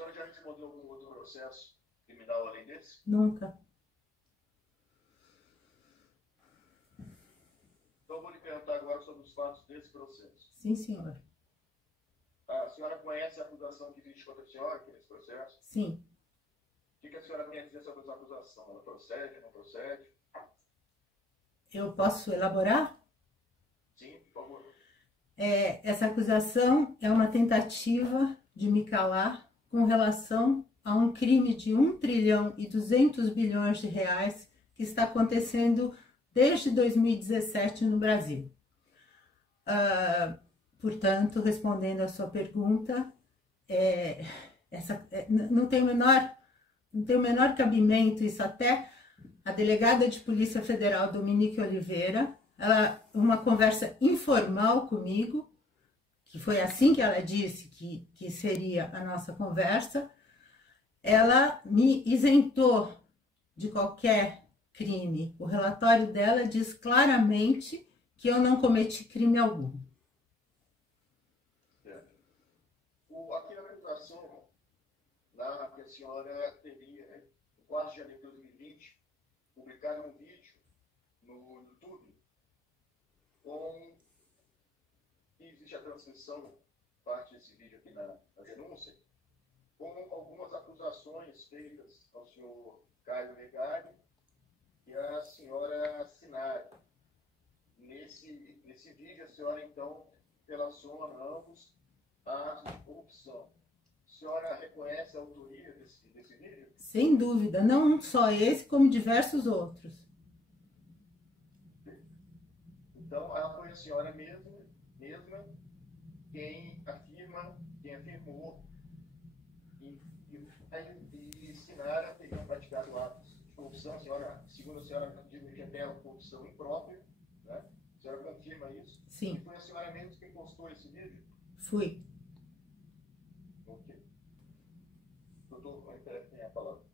senhora já respondeu algum outro processo criminal além desse? Nunca. Então, vou lhe perguntar agora sobre os fatos desse processo. Sim, senhor. A senhora conhece a acusação que existe contra a senhora aqui nesse processo? Sim. O que a senhora tem a dizer sobre essa acusação? Ela procede, não procede? Eu posso elaborar? Sim, por favor. Essa acusação é uma tentativa de me calar com relação a um crime de 1,2 trilhão de reais que está acontecendo desde 2017 no Brasil. Portanto, respondendo a sua pergunta, não tem o menor cabimento, isso até a delegada de Polícia Federal, Dominique Oliveira, uma conversa informal comigo, que foi assim que ela disse que seria a nossa conversa, ela me isentou de qualquer crime. O relatório dela diz claramente que eu não cometi crime algum. Aqui na acusação, que a senhora teria, no 4 de janeiro de 2020, publicado um vídeo no YouTube e existe a transcrição, parte desse vídeo aqui na denúncia, com algumas acusações feitas ao senhor Caio Megali e à senhora Sinara. Nesse vídeo, a senhora, então, relaciona ambos a atos de corrupção. A senhora reconhece a autoria desse vídeo? Sem dúvida, não só esse, como diversos outros. Então, ela foi a senhora mesma quem afirmou e Sinara teriam praticado atos de corrupção. A senhora, segundo a senhora, diz que até a corrupção imprópria, né? A senhora confirma isso? Sim. E foi a senhora mesmo quem postou esse vídeo? Fui. Ok. Doutor, tem a palavra.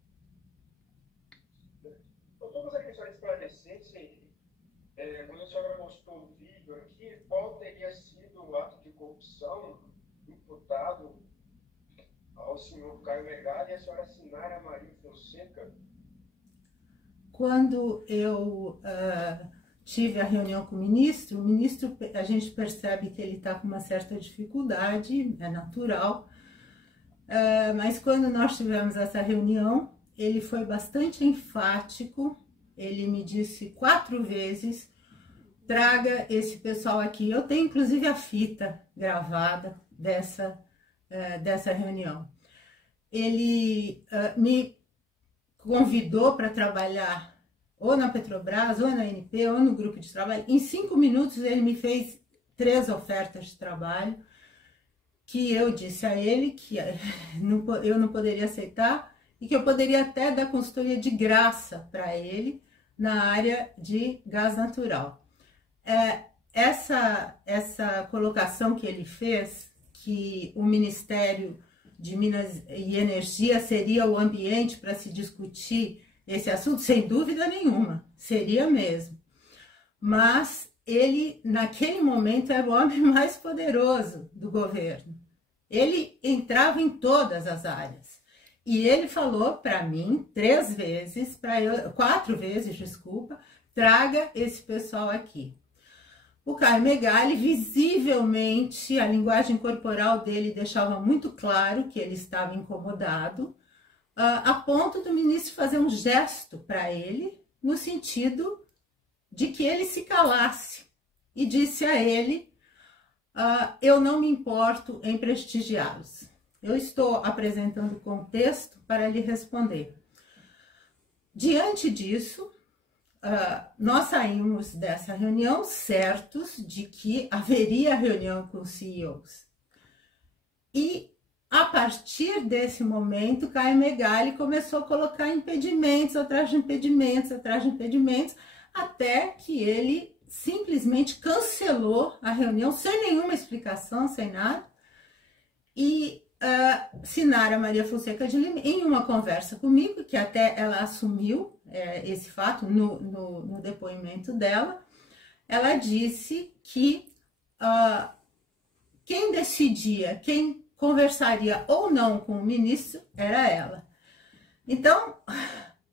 Doutor, gostaria que a senhora esclarecesse, quando a senhora mostrou o vídeo aqui, qual teria sido o ato de corrupção imputado ao senhor Caio Megali e a senhora Sinara Maria Fonseca? Quando eu tive a reunião com o ministro, a gente percebe que ele está com uma certa dificuldade, é natural, mas quando nós tivemos essa reunião, ele foi bastante enfático, ele me disse 4 vezes, traga esse pessoal aqui. Eu tenho inclusive a fita gravada dessa reunião. Ele me convidou para trabalhar ou na Petrobras, ou na ANP, ou no grupo de trabalho. Em 5 minutos ele me fez 3 ofertas de trabalho, que eu disse a ele que eu não poderia aceitar e que eu poderia até dar consultoria de graça para ele na área de gás natural. Essa colocação que ele fez, que o Ministério de Minas e Energia seria o ambiente para se discutir esse assunto, sem dúvida nenhuma, seria mesmo. Mas ele, naquele momento, era o homem mais poderoso do governo. Ele entrava em todas as áreas. E ele falou para mim 4 vezes, desculpa, traga esse pessoal aqui. O Caio Megali, visivelmente, a linguagem corporal dele deixava muito claro que ele estava incomodado, a ponto do ministro fazer um gesto para ele, no sentido de que ele se calasse, e disse a ele, eu não me importo em prestigiá-los. Eu estou apresentando o contexto para lhe responder. Diante disso, nós saímos dessa reunião certos de que haveria reunião com os CEOs. E, a partir desse momento, Caio Megali começou a colocar impedimentos, atrás de impedimentos, atrás de impedimentos, até que ele simplesmente cancelou a reunião, sem nenhuma explicação, sem nada. E Sinara Maria Fonseca de Lima, em uma conversa comigo, que até ela assumiu esse fato no depoimento dela, ela disse que quem decidia, quem conversaria ou não com o ministro era ela. Então,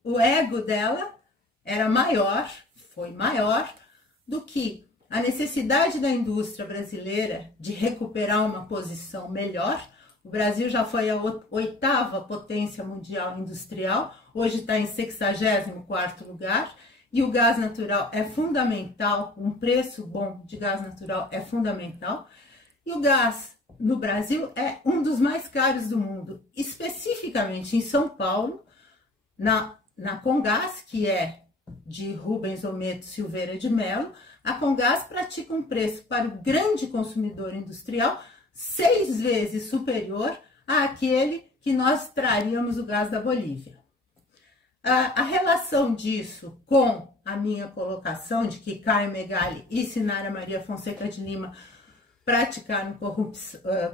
o ego dela era maior, foi maior do que a necessidade da indústria brasileira de recuperar uma posição melhor. O Brasil já foi a 8ª potência mundial industrial, hoje está em 64º lugar, e o gás natural é fundamental, um preço bom de gás natural é fundamental, e o gás no Brasil é um dos mais caros do mundo, especificamente em São Paulo, na Comgás, que é de Rubens Ometo Silveira de Mello. A Comgás pratica um preço para o grande consumidor industrial 6 vezes superior àquele que nós traríamos o gás da Bolívia. A relação disso com a minha colocação de que Caio Megali e Sinara Maria Fonseca de Lima praticaram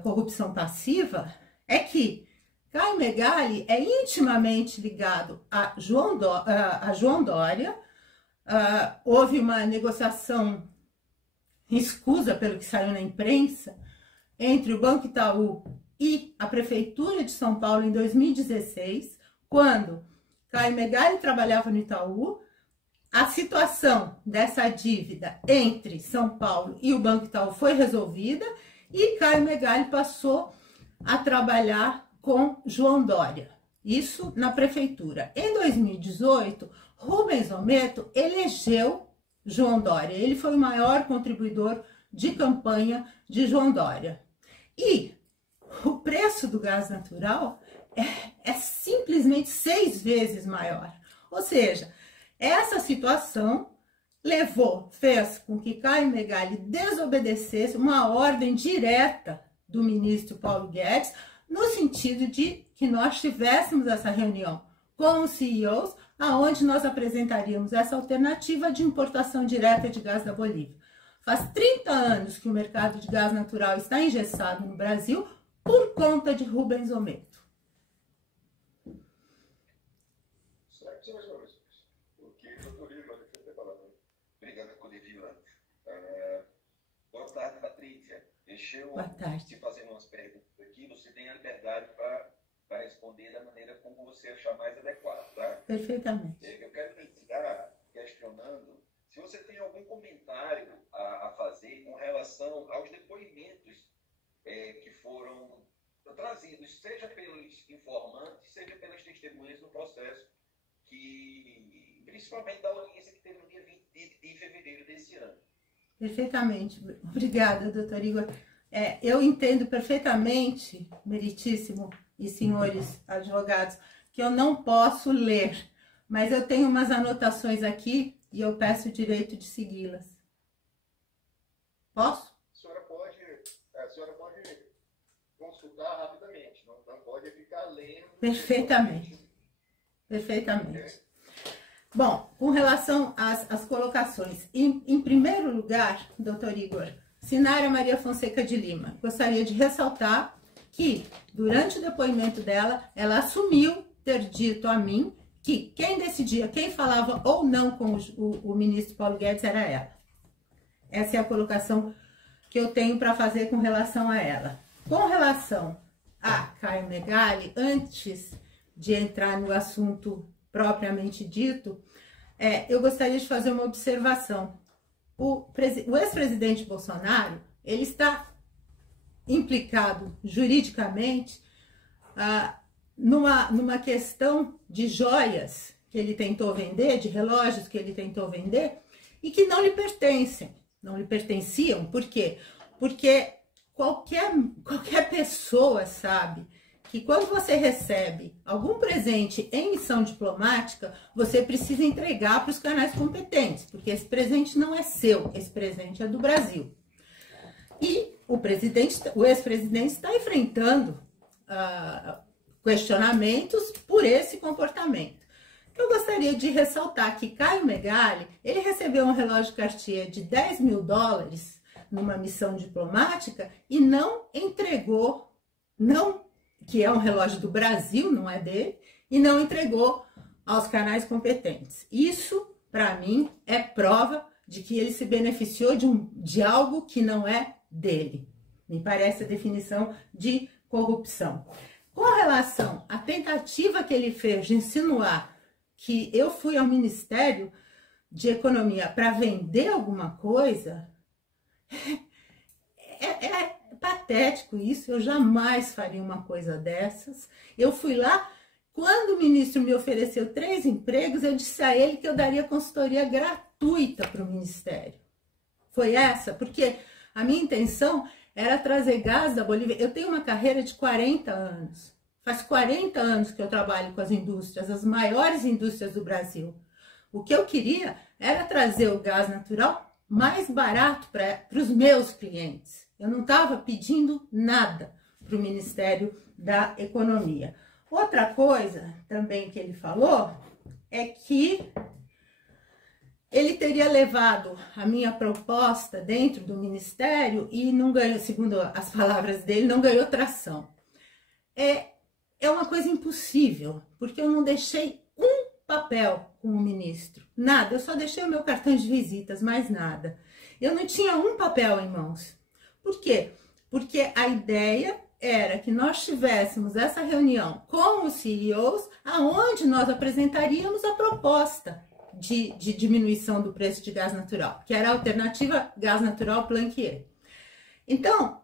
corrupção passiva é que Caio Megali é intimamente ligado a João Dória. Houve uma negociação escusa, pelo que saiu na imprensa, entre o Banco Itaú e a Prefeitura de São Paulo em 2016, quando Caio Megali trabalhava no Itaú. A situação dessa dívida entre São Paulo e o Banco Itaú foi resolvida e Caio Megali passou a trabalhar com João Dória, isso na prefeitura. Em 2018, Rubens Ometo elegeu João Dória, ele foi o maior contribuidor de campanha de João Dória. E o preço do gás natural é simplesmente 6 vezes maior. Ou seja, essa situação fez com que Caio Megali desobedecesse uma ordem direta do ministro Paulo Guedes, no sentido de que nós tivéssemos essa reunião com os CEOs, aonde nós apresentaríamos essa alternativa de importação direta de gás da Bolívia. Faz 30 anos que o mercado de gás natural está engessado no Brasil por conta de Rubens Ometo. Obrigado, Codevila. Boa tarde, Patrícia. Deixa eu te fazer umas perguntas aqui. Você tem a liberdade para responder da maneira como você achar mais adequado, tá? Perfeitamente. Eu quero iniciar questionando se você tem algum comentário a fazer com relação aos depoimentos que foram trazidos, seja pelos informantes, seja pelas testemunhas no processo, principalmente da audiência que teve no dia 20 de fevereiro desse ano. Perfeitamente. Obrigada, doutor Igor. Eu entendo perfeitamente, meritíssimo e senhores advogados, que eu não posso ler, mas eu tenho umas anotações aqui e eu peço o direito de segui-las. Posso? A senhora pode consultar rapidamente, não pode ficar lendo. Perfeitamente. Perfeitamente. Bom, com relação às colocações, em primeiro lugar, doutor Igor, Sinara Maria Fonseca de Lima, gostaria de ressaltar que, durante o depoimento dela, ela assumiu ter dito a mim que quem decidia, quem falava ou não com o ministro Paulo Guedes era ela. Essa é a colocação que eu tenho para fazer com relação a ela. Com relação a Caio Megali, antes de entrar no assunto propriamente dito, eu gostaria de fazer uma observação. O ex-presidente Bolsonaro, ele está implicado juridicamente numa questão de joias que ele tentou vender, de relógios que ele tentou vender, e que não lhe pertencem. Não lhe pertenciam, por quê? Porque qualquer pessoa sabe que quando você recebe algum presente em missão diplomática, você precisa entregar para os canais competentes, porque esse presente não é seu, esse presente é do Brasil. E o ex-presidente está enfrentando questionamentos por esse comportamento. Eu gostaria de ressaltar que Caio Megali, ele recebeu um relógio Cartier de $10 mil numa missão diplomática e não entregou, que é um relógio do Brasil, não é dele, e não entregou aos canais competentes. Isso, para mim, é prova de que ele se beneficiou de algo que não é dele. Me parece a definição de corrupção. Com relação à tentativa que ele fez de insinuar que eu fui ao Ministério de Economia para vender alguma coisa, é patético isso. Eu jamais faria uma coisa dessas. Eu fui lá, quando o ministro me ofereceu 3 empregos, eu disse a ele que eu daria consultoria gratuita para o Ministério. Foi essa, porque a minha intenção era trazer gás da Bolívia. Eu tenho uma carreira de 40 anos. Faz 40 anos que eu trabalho com as indústrias, as maiores indústrias do Brasil. O que eu queria era trazer o gás natural mais barato para os meus clientes. Eu não estava pedindo nada para o Ministério da Economia. Outra coisa também que ele falou é que ele teria levado a minha proposta dentro do Ministério e não ganhou, segundo as palavras dele, não ganhou tração. É uma coisa impossível, porque eu não deixei um papel com o ministro, nada, eu só deixei o meu cartão de visitas, mais nada. Eu não tinha um papel em mãos. Por quê? Porque a ideia era que nós tivéssemos essa reunião com os CEOs, aonde nós apresentaríamos a proposta de diminuição do preço de gás natural, que era a alternativa gás natural Planckier. Então,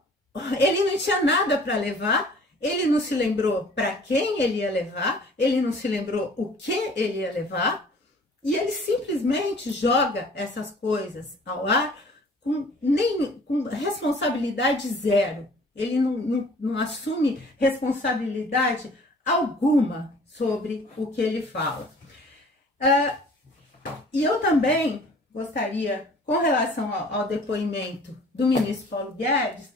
ele não tinha nada para levar, ele não se lembrou para quem ele ia levar, ele não se lembrou o que ele ia levar, e ele simplesmente joga essas coisas ao ar com responsabilidade zero. Ele não assume responsabilidade alguma sobre o que ele fala. E eu também gostaria, com relação ao depoimento do ministro Paulo Guedes,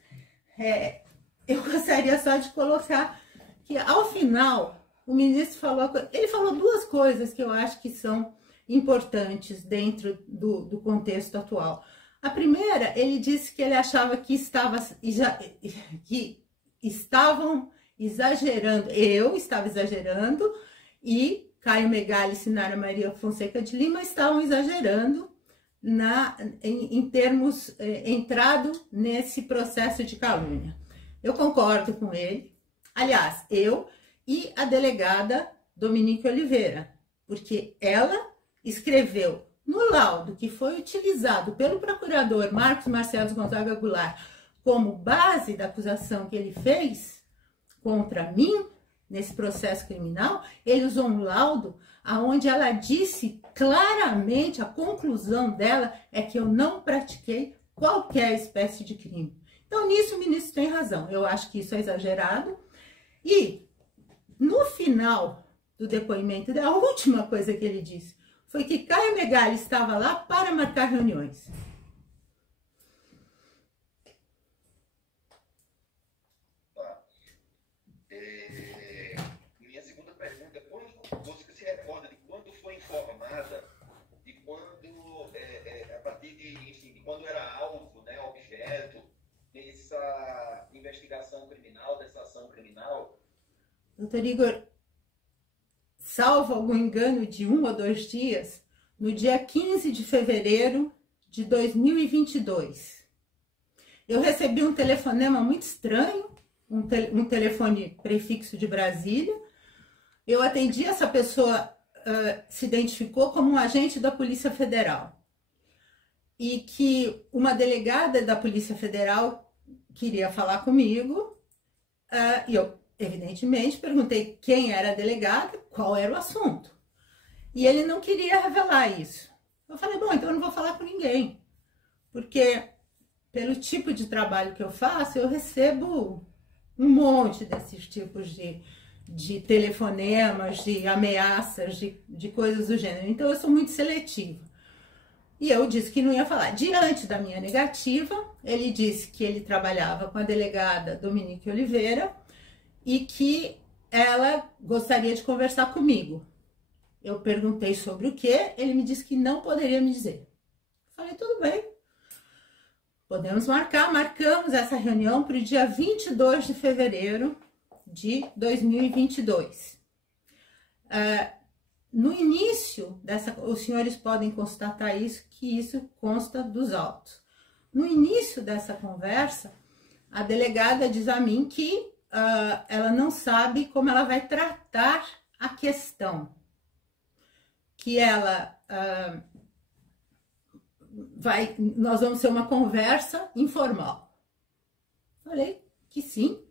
eu gostaria só de colocar que, ao final, o ministro falou 2 coisas que eu acho que são importantes dentro do contexto atual. A primeira, ele disse que ele achava que estavam exagerando, eu estava exagerando, e Caio Megali e Sinara Maria Fonseca de Lima estavam exagerando em termos entrado nesse processo de calúnia. Eu concordo com ele, aliás, eu e a delegada Dominique Oliveira, porque ela escreveu no laudo que foi utilizado pelo procurador Marcos Marcelo Gonzaga Goulart como base da acusação que ele fez contra mim, nesse processo criminal, ele usou um laudo onde ela disse claramente, a conclusão dela é que eu não pratiquei qualquer espécie de crime. Então, nisso o ministro tem razão, eu acho que isso é exagerado. E, no final do depoimento, a última coisa que ele disse foi que Caio Megali estava lá para marcar reuniões. Minha segunda pergunta é: quando você se recorda de quando foi informada, de quando, a partir de quando era alvo, né, objeto dessa investigação criminal, dessa ação criminal? Doutor Igor, salvo algum engano de 1 ou 2 dias, no dia 15 de fevereiro de 2022, eu recebi um telefonema muito estranho, um telefone prefixo de Brasília. Eu atendi, essa pessoa se identificou como um agente da Polícia Federal e que uma delegada da Polícia Federal queria falar comigo, e eu, evidentemente, perguntei quem era a delegada, qual era o assunto. E ele não queria revelar isso. Eu falei, bom, então eu não vou falar com ninguém, porque pelo tipo de trabalho que eu faço, eu recebo um monte desses tipos de telefonemas, de ameaças, de coisas do gênero. Então eu sou muito seletiva. E eu disse que não ia falar. Diante da minha negativa, ele disse que ele trabalhava com a delegada Dominique Oliveira e que ela gostaria de conversar comigo. Eu perguntei sobre o que, ele me disse que não poderia me dizer. Falei, tudo bem, podemos marcar. Marcamos essa reunião para o dia 22 de fevereiro de 2022. No início dessa, os senhores podem constatar isso, que isso consta dos autos. No início dessa conversa, a delegada diz a mim que ela não sabe como ela vai tratar a questão. Que ela nós vamos ter uma conversa informal. Falei que sim.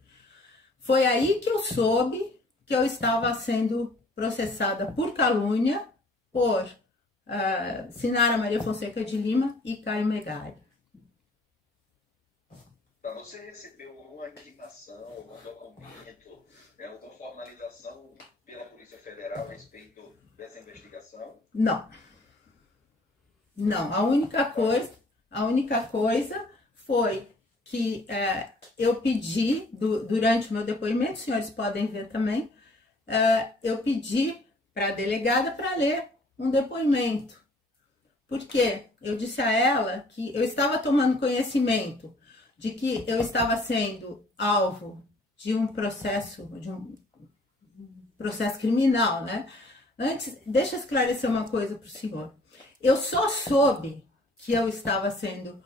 Foi aí que eu soube que eu estava sendo processada por calúnia por Sinara Maria Fonseca de Lima e Caio Megali. Você recebeu alguma indicação, algum documento, alguma formalização pela Polícia Federal a respeito dessa investigação? Não. Não, a única coisa foi que eu pedi, durante o meu depoimento, os senhores podem ver também, eu pedi para a delegada para ler um depoimento. Porque eu disse a ela que eu estava tomando conhecimento de que eu estava sendo alvo de um processo criminal, né? Antes, deixa eu esclarecer uma coisa para o senhor. Eu só soube que eu estava sendo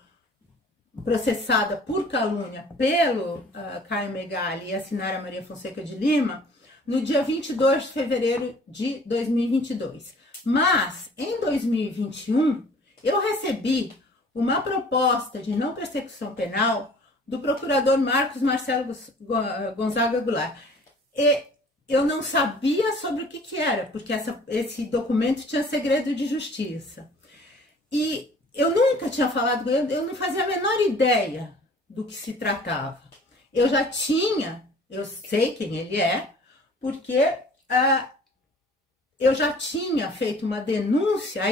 processada por calúnia pelo Caio Megali e a Sinara Maria Fonseca de Lima no dia 22 de fevereiro de 2022. Mas, em 2021, eu recebi uma proposta de não persecução penal do procurador Marcos Marcelo Gonzaga Goulart. E eu não sabia sobre o que era, porque esse documento tinha segredo de justiça. E eu nunca tinha falado com ele, eu não fazia a menor ideia do que se tratava. Eu sei quem ele é, porque eu já tinha feito uma denúncia,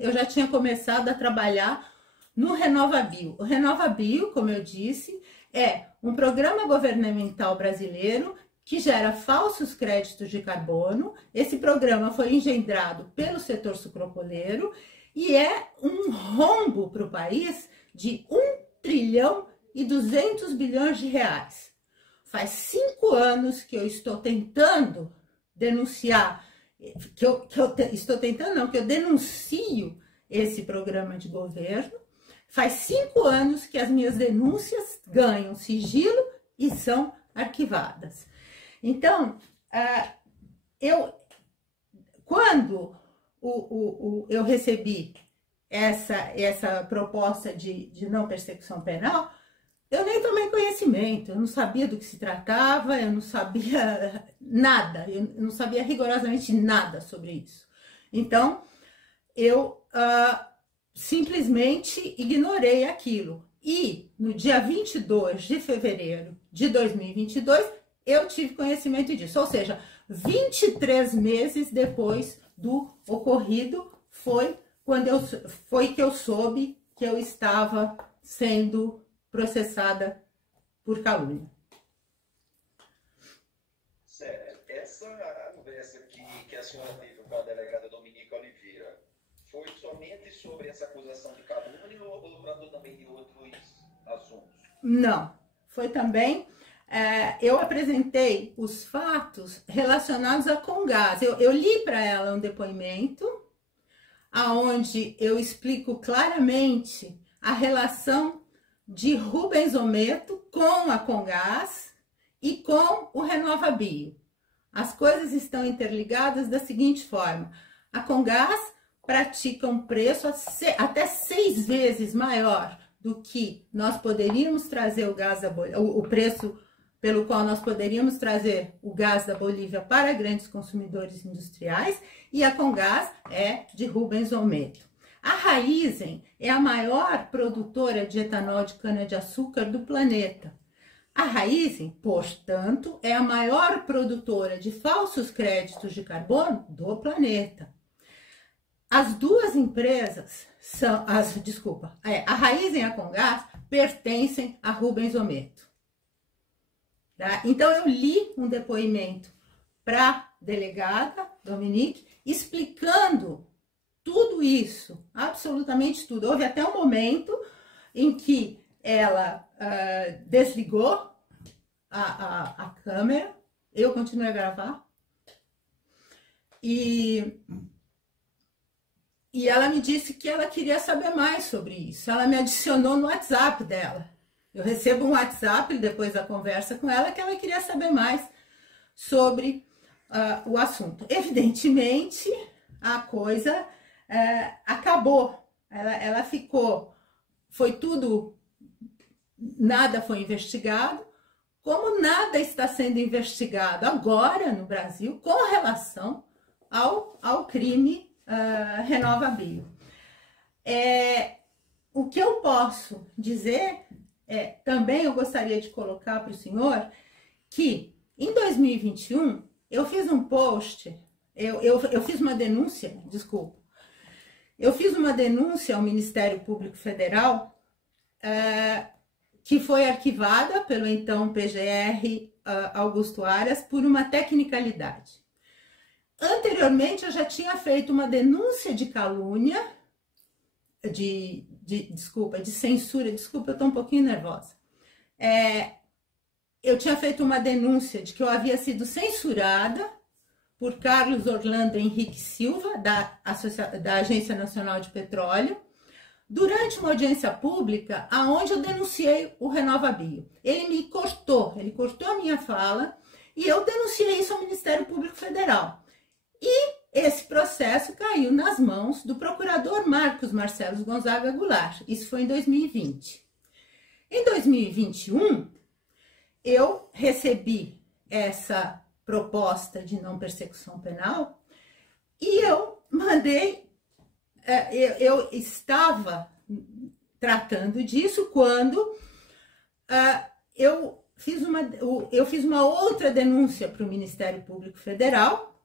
eu já tinha começado a trabalhar no RenovaBio. O RenovaBio, como eu disse, é um programa governamental brasileiro que gera falsos créditos de carbono. Esse programa foi engendrado pelo setor sucrocoleiro e é um rombo para o país de 1,2 trilhão de reais. Faz 5 anos que eu estou tentando denunciar, que eu denuncio esse programa de governo. Faz 5 anos que as minhas denúncias ganham sigilo e são arquivadas. Então, quando eu recebi essa proposta de não persecução penal, eu nem tomei conhecimento, eu não sabia do que se tratava, eu não sabia nada, eu não sabia rigorosamente nada sobre isso. Então, eu simplesmente ignorei aquilo. E no dia 22 de fevereiro de 2022, eu tive conhecimento disso. Ou seja, 23 meses depois do ocorrido foi que eu soube que eu estava sendo processada por calúnia. Certo. Essa conversa que a senhora teve com a delegada Dominique Oliveira foi somente sobre essa acusação de calúnia ou tratou também de outros assuntos? Não, foi também... eu apresentei os fatos relacionados a Comgás. Eu li para ela um depoimento onde eu explico claramente a relação de Rubens Ometo com a Comgás e com o RenovaBio. As coisas estão interligadas da seguinte forma: a Comgás pratica um preço até 6 vezes maior do que nós poderíamos trazer o preço pelo qual nós poderíamos trazer o gás da Bolívia para grandes consumidores industriais, e a Comgás é de Rubens Ometo. A Raízen é a maior produtora de etanol de cana-de-açúcar do planeta. A Raízen, portanto, é a maior produtora de falsos créditos de carbono do planeta. As duas empresas a Raízen e a Comgás pertencem a Rubens Ometo. Tá? Então, eu li um depoimento para a delegada Dominique, explicando tudo isso, absolutamente tudo. Houve até um momento em que ela desligou a câmera, eu continuei a gravar, e ela me disse que ela queria saber mais sobre isso. Ela me adicionou no WhatsApp dela. Eu recebo um WhatsApp depois da conversa com ela que ela queria saber mais sobre o assunto. Evidentemente, a coisa acabou. Ela ficou, foi tudo, nada foi investigado, como nada está sendo investigado agora no Brasil com relação ao crime RenovaBio. O que eu posso dizer também eu gostaria de colocar para o senhor que em 2021 eu fiz um post, eu fiz uma denúncia, desculpa, eu fiz uma denúncia ao Ministério Público Federal que foi arquivada pelo então PGR Augusto Aras por uma tecnicalidade. Anteriormente eu já tinha feito uma denúncia de calúnia, de censura, desculpa, eu estou um pouquinho nervosa. Eu tinha feito uma denúncia de que eu havia sido censurada por Carlos Orlando Henrique Silva, da Agência Nacional de Petróleo, durante uma audiência pública, aonde eu denunciei o RenovaBio. Ele cortou a minha fala e eu denunciei isso ao Ministério Público Federal. E esse processo caiu nas mãos do procurador Marcos Marcelo Gonzaga Goulart. Isso foi em 2020. Em 2021, eu recebi essa proposta de não persecução penal e eu mandei. Eu estava tratando disso quando eu fiz uma outra denúncia para o Ministério Público Federal,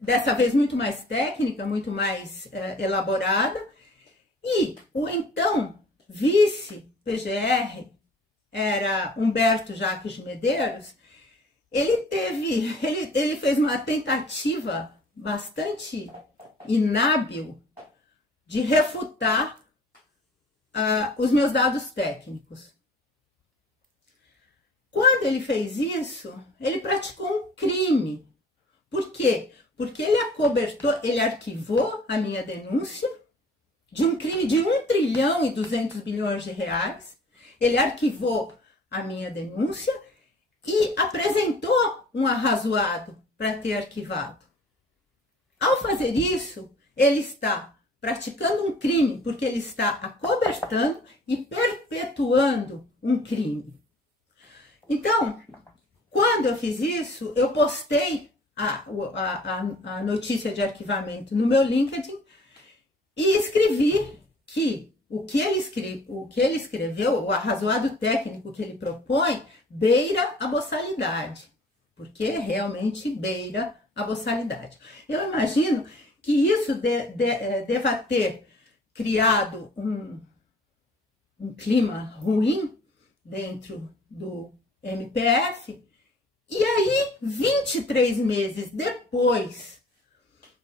dessa vez muito mais técnica, muito mais elaborada, e o então vice-PGR, era Humberto Jacques de Medeiros, ele fez uma tentativa bastante inábil de refutar os meus dados técnicos. Quando ele fez isso, ele praticou um crime. Por quê? Porque ele arquivou a minha denúncia de um crime de 1 trilhão e 200 bilhões de reais. Ele arquivou a minha denúncia e apresentou um arrazoado para ter arquivado. Ao fazer isso, ele está praticando um crime, porque ele está acobertando e perpetuando um crime. Então, quando eu fiz isso, eu postei a notícia de arquivamento no meu LinkedIn e escrevi que o que ele escreveu, o arrazoado técnico que ele propõe, beira a boçalidade, porque realmente beira a boçalidade. Eu imagino que isso deva ter criado um clima ruim dentro do MPF, e aí, 23 meses depois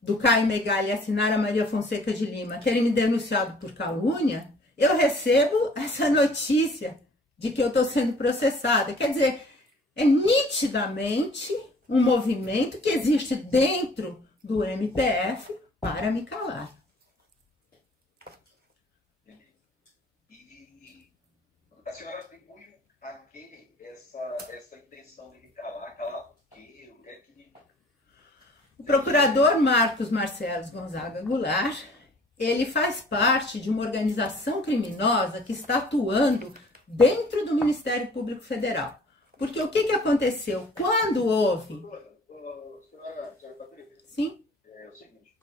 do Caio Megali assinar a Maria Fonseca de Lima, terem me denunciado por calúnia, eu recebo essa notícia de que eu estou sendo processada. Quer dizer, é nitidamente um movimento que existe dentro do MPF para me calar. E a senhora atribui a que essa intenção de me calar por quê? O que é que... O procurador Marcos Marcelo Gonzaga Goulart, ele faz parte de uma organização criminosa que está atuando dentro do Ministério Público Federal. Porque o que aconteceu? Quando houve... Senhora Patrícia? Sim? É o seguinte,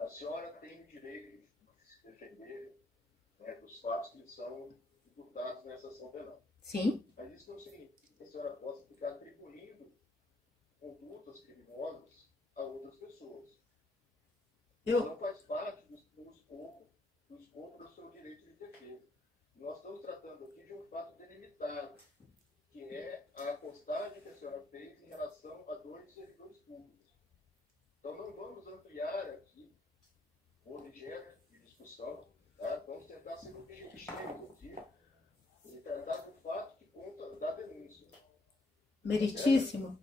a senhora tem o direito de se defender, né, dos fatos que são imputados nessa ação penal. Sim. Mas isso não significa que a senhora possa ficar atribuindo condutas criminosas a outras pessoas. Isso não faz parte do escopo do seu direito de defesa. Nós estamos tratando aqui de um fato delimitado, que é a postagem que a senhora fez em relação a 2 servidores públicos. Então, não vamos ampliar aqui o objeto de discussão, tá? Vamos tentar ser objetivos aqui e tratar do fato que conta da denúncia. Meritíssimo,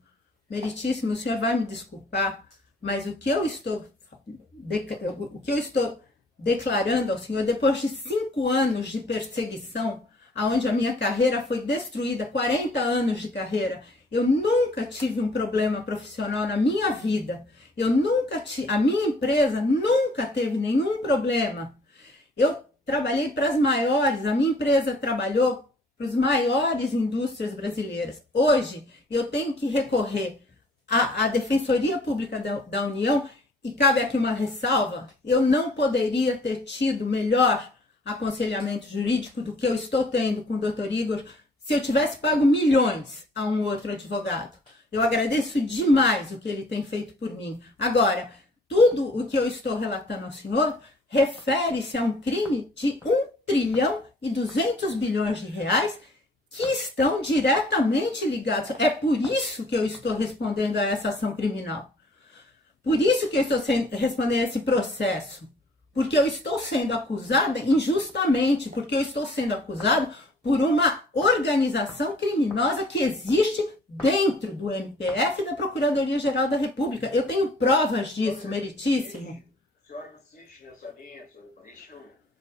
o senhor vai me desculpar, mas o que eu estou declarando ao senhor, depois de 5 anos de perseguição onde a minha carreira foi destruída, 40 anos de carreira. Eu nunca tive um problema profissional na minha vida. A minha empresa nunca teve nenhum problema. Eu trabalhei para as maiores, a minha empresa trabalhou para as maiores indústrias brasileiras. Hoje, eu tenho que recorrer à Defensoria Pública da União, e cabe aqui uma ressalva: eu não poderia ter tido melhor aconselhamento jurídico do que eu estou tendo com o Dr. Igor se eu tivesse pago milhões a um outro advogado. Eu agradeço demais o que ele tem feito por mim. Agora, tudo o que eu estou relatando ao senhor refere-se a um crime de 1,2 trilhão de reais que estão diretamente ligados. É por isso que eu estou respondendo a essa ação criminal. Por isso que eu estou respondendo a esse processo. Porque eu estou sendo acusada injustamente, porque eu estou sendo acusada por uma organização criminosa que existe dentro do MPF e da Procuradoria-Geral da República. Eu tenho provas disso, meritíssimo. A senhora insiste nessa linha,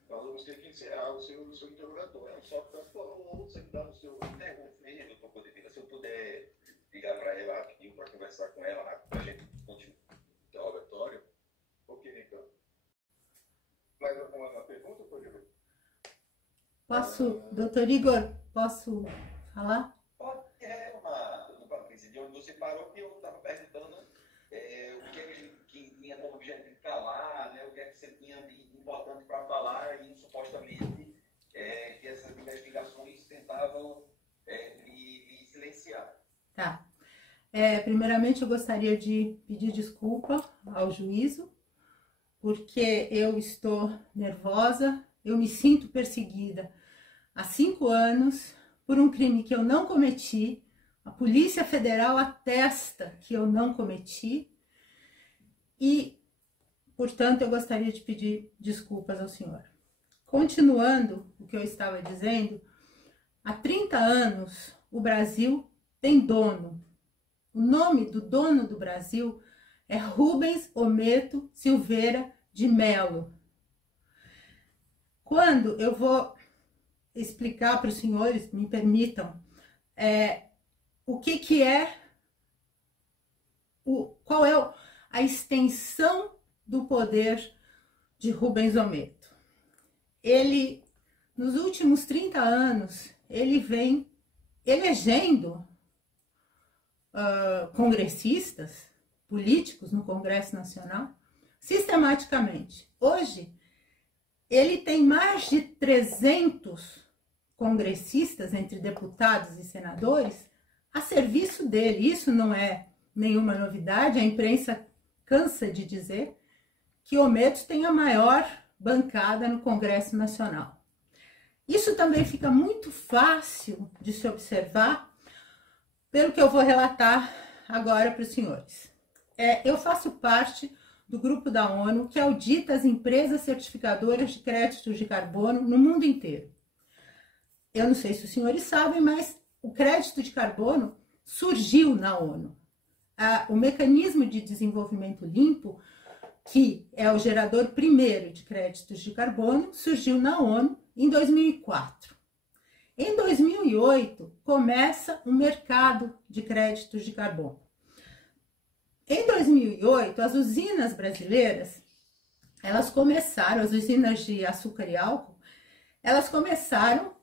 nós vamos ter que encerrar o seu interrogatório. Só para você dar o seu doutor, se eu puder ligar para ela rapidinho para conversar com ela, para a gente continuar o interrogatório. Ok, então. Mais alguma pergunta, Código? Posso, doutor Igor, posso falar? Pode retomar, Patrícia, de onde você parou, que eu estava perguntando o que é que tinha como objetivo calar, né, o que é que você tinha de importante para falar, e supostamente que essas investigações tentavam lhe silenciar. Tá. Primeiramente, eu gostaria de pedir desculpa ao juízo, porque eu estou nervosa, eu me sinto perseguida há 5 anos por um crime que eu não cometi. A Polícia Federal atesta que eu não cometi e, portanto, eu gostaria de pedir desculpas ao senhor. Continuando o que eu estava dizendo, há 30 anos o Brasil tem dono. O nome do dono do Brasil é Rubens Ometo Silveira de Mello. Quando eu vou explicar para os senhores, me permitam, qual é a extensão do poder de Rubens Ometo. Ele, nos últimos 30 anos, ele vem elegendo congressistas, políticos no Congresso Nacional, sistematicamente. Hoje, ele tem mais de 300 congressistas, entre deputados e senadores, a serviço dele. Isso não é nenhuma novidade, a imprensa cansa de dizer que Ometo tem a maior bancada no Congresso Nacional. Isso também fica muito fácil de se observar pelo que eu vou relatar agora para os senhores. Eu faço parte do grupo da ONU que audita as empresas certificadoras de créditos de carbono no mundo inteiro. Eu não sei se os senhores sabem, mas o crédito de carbono surgiu na ONU. O mecanismo de desenvolvimento limpo, que é o gerador primeiro de créditos de carbono, surgiu na ONU em 2004. Em 2008, começa o mercado de créditos de carbono. Em 2008, as usinas brasileiras, as usinas de açúcar e álcool, elas começaram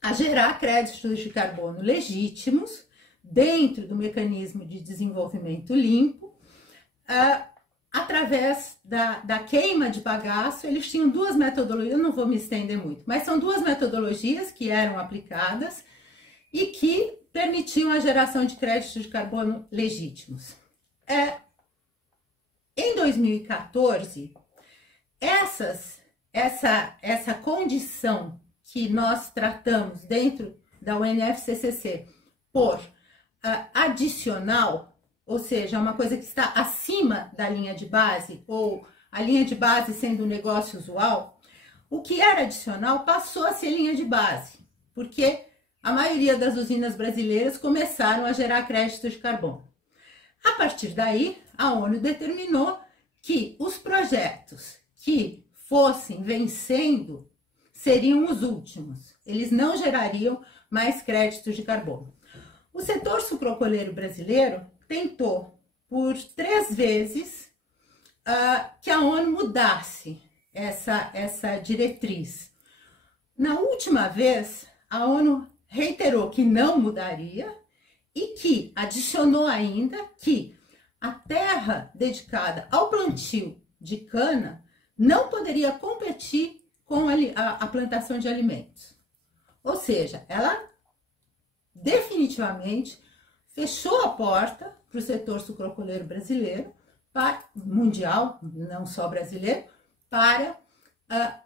a gerar créditos de carbono legítimos dentro do mecanismo de desenvolvimento limpo, através da queima de bagaço. Eles tinham 2 metodologias, eu não vou me estender muito, mas são 2 metodologias que eram aplicadas e que permitiam a geração de créditos de carbono legítimos. Em 2014, essa condição que nós tratamos dentro da UNFCCC por adicional, ou seja, uma coisa que está acima da linha de base, ou a linha de base sendo um negócio usual, o que era adicional passou a ser linha de base, porque a maioria das usinas brasileiras começaram a gerar créditos de carbono. A partir daí, a ONU determinou que os projetos que fossem vencendo seriam os últimos. Eles não gerariam mais créditos de carbono. O setor sucroalcooleiro brasileiro tentou por 3 vezes que a ONU mudasse essa diretriz. Na última vez, a ONU reiterou que não mudaria e que adicionou ainda que a terra dedicada ao plantio de cana não poderia competir com a plantação de alimentos. Ou seja, ela definitivamente fechou a porta para o setor sucroalcooleiro brasileiro, mundial, não só brasileiro, para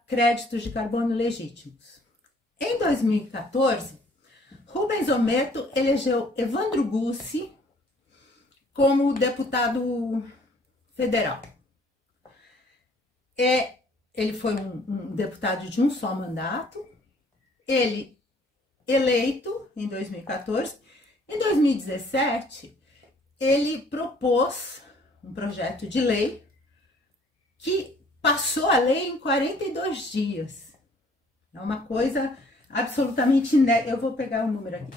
créditos de carbono legítimos. Em 2014, Rubens Ometo elegeu Evandro Gussi como deputado federal. Ele foi um deputado de um só mandato. Ele eleito em 2014. Em 2017, ele propôs um projeto de lei que passou a lei em 42 dias. É uma coisa absolutamente inédita. Eu vou pegar o número aqui.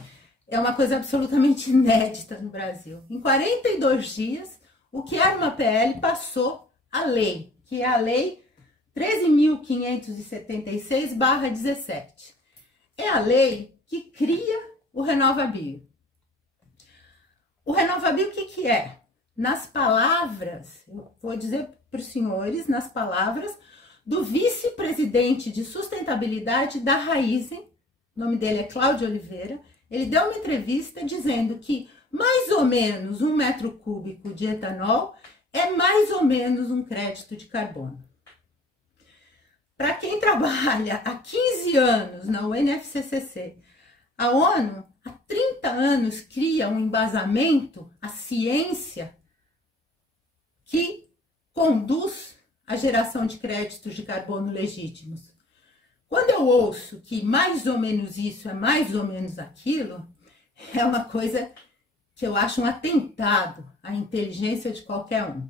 É uma coisa absolutamente inédita no Brasil. Em 42 dias, o que era uma PL passou a lei, que é a lei 13.576/17. É a lei que cria o RenovaBio. O RenovaBio, o que é? Nas palavras, eu vou dizer para os senhores, nas palavras do vice-presidente de sustentabilidade da Raízen, o nome dele é Cláudio Oliveira. Ele deu uma entrevista dizendo que mais ou menos 1 metro cúbico de etanol é mais ou menos um crédito de carbono. Para quem trabalha há 15 anos na UNFCCC, a ONU há 30 anos cria um embasamento, a ciência, que conduz à geração de créditos de carbono legítimos. Quando eu ouço que mais ou menos isso é mais ou menos aquilo, é uma coisa que eu acho um atentado à inteligência de qualquer um.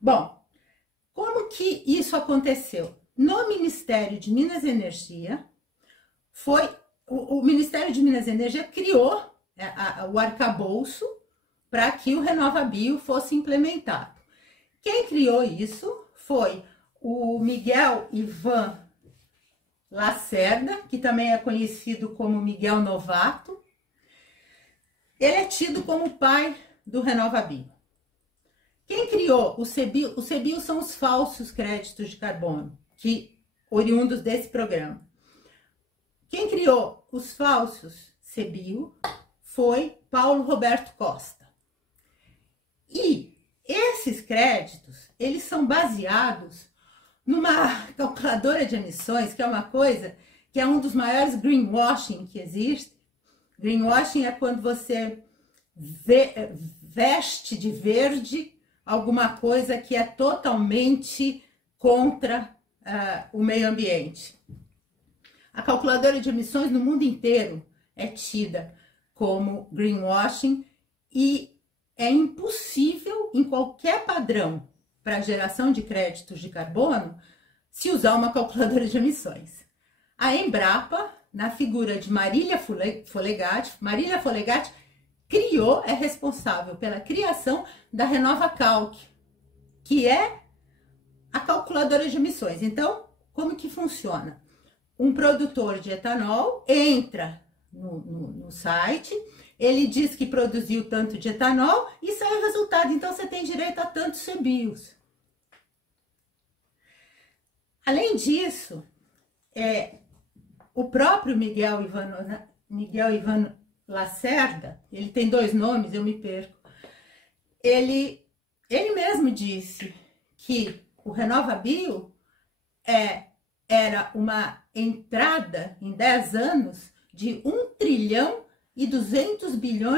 Bom, como que isso aconteceu? No Ministério de Minas e Energia, o Ministério de Minas e Energia criou o arcabouço para que o RenovaBio fosse implementado. Quem criou isso foi o Miguel Ivan Lacerda, que também é conhecido como Miguel Novato. Ele é tido como o pai do RenovaBio. Quem criou o CBio? O CBio são os falsos créditos de carbono, oriundos desse programa. Quem criou os falsos CBio foi Paulo Roberto Costa. E esses créditos, eles são baseados numa calculadora de emissões, que é uma coisa que é um dos maiores greenwashing que existe. Greenwashing é quando você veste de verde alguma coisa que é totalmente contra o meio ambiente. A calculadora de emissões no mundo inteiro é tida como greenwashing e é impossível em qualquer padrão para geração de créditos de carbono se usar uma calculadora de emissões. A Embrapa, na figura de Marília Folegatti, é responsável pela criação da RenovaCalc, que é a calculadora de emissões. Então, como que funciona? Um produtor de etanol entra no site, ele diz que produziu tanto de etanol e sai o resultado. Então, você tem direito a tantos CBios. Além disso, o próprio Miguel Ivan Lacerda, ele tem 2 nomes, eu me perco. Ele mesmo disse que o RenovaBio era uma entrada em 10 anos de 1,2 trilhão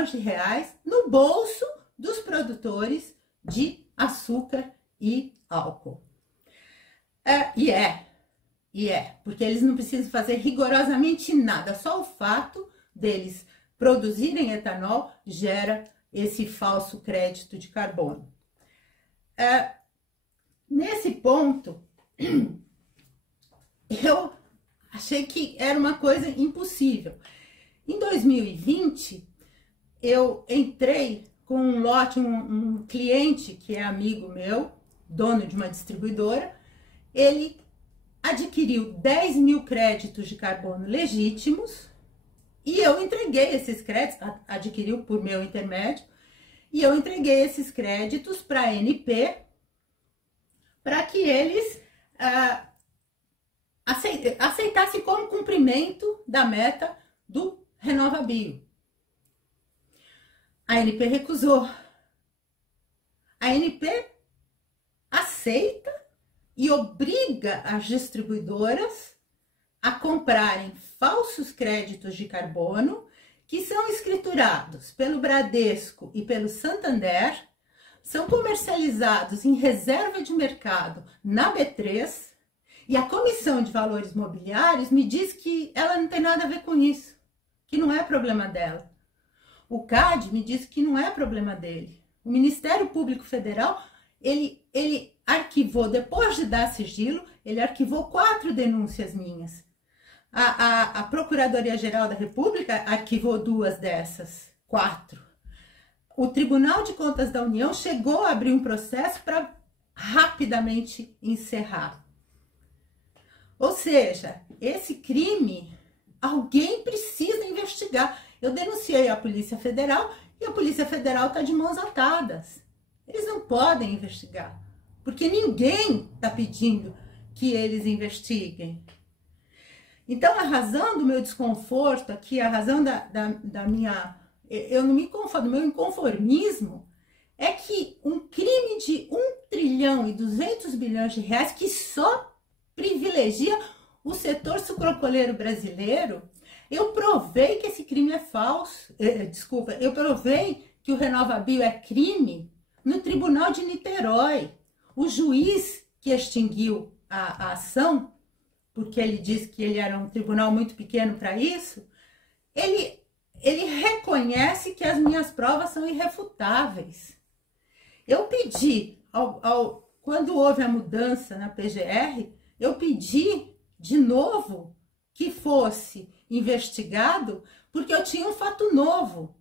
de reais no bolso dos produtores de açúcar e álcool. Porque eles não precisam fazer rigorosamente nada, só o fato deles produzirem etanol gera esse falso crédito de carbono. Nesse ponto, eu achei que era uma coisa impossível. Em 2020, eu entrei com um lote, um cliente que é amigo meu, dono de uma distribuidora, ele adquiriu 10 mil créditos de carbono legítimos e eu entreguei esses créditos, adquiriu por meu intermédio, e eu entreguei esses créditos para a ANP para que eles aceitassem como cumprimento da meta do RenovaBio. A ANP recusou. A ANP aceita e obriga as distribuidoras a comprarem falsos créditos de carbono que são escriturados pelo Bradesco e pelo Santander, são comercializados em reserva de mercado na B3, e a Comissão de Valores Mobiliários me diz que ela não tem nada a ver com isso, que não é problema dela. O CAD me diz que não é problema dele. O Ministério Público Federal, ele arquivou, depois de dar sigilo, ele arquivou 4 denúncias minhas. A Procuradoria-Geral da República arquivou 2 dessas, 4. O Tribunal de Contas da União chegou a abrir um processo para rapidamente encerrar. Ou seja, esse crime, alguém precisa investigar. Eu denunciei a Polícia Federal e a Polícia Federal está de mãos atadas. Eles não podem investigar, porque ninguém está pedindo que eles investiguem. Então, a razão do meu desconforto aqui, a razão da minha... Eu não me conformo, do meu inconformismo, é que um crime de 1 trilhão e 200 bilhões de reais, que só privilegia o setor sucroalcooleiro brasileiro, eu provei que esse crime é falso. Eu provei que o RenovaBio é crime no Tribunal de Niterói. O juiz que extinguiu a ação, porque ele disse que ele era um tribunal muito pequeno para isso, ele reconhece que as minhas provas são irrefutáveis. Eu pedi, quando houve a mudança na PGR, eu pedi de novo que fosse investigado, porque eu tinha um fato novo.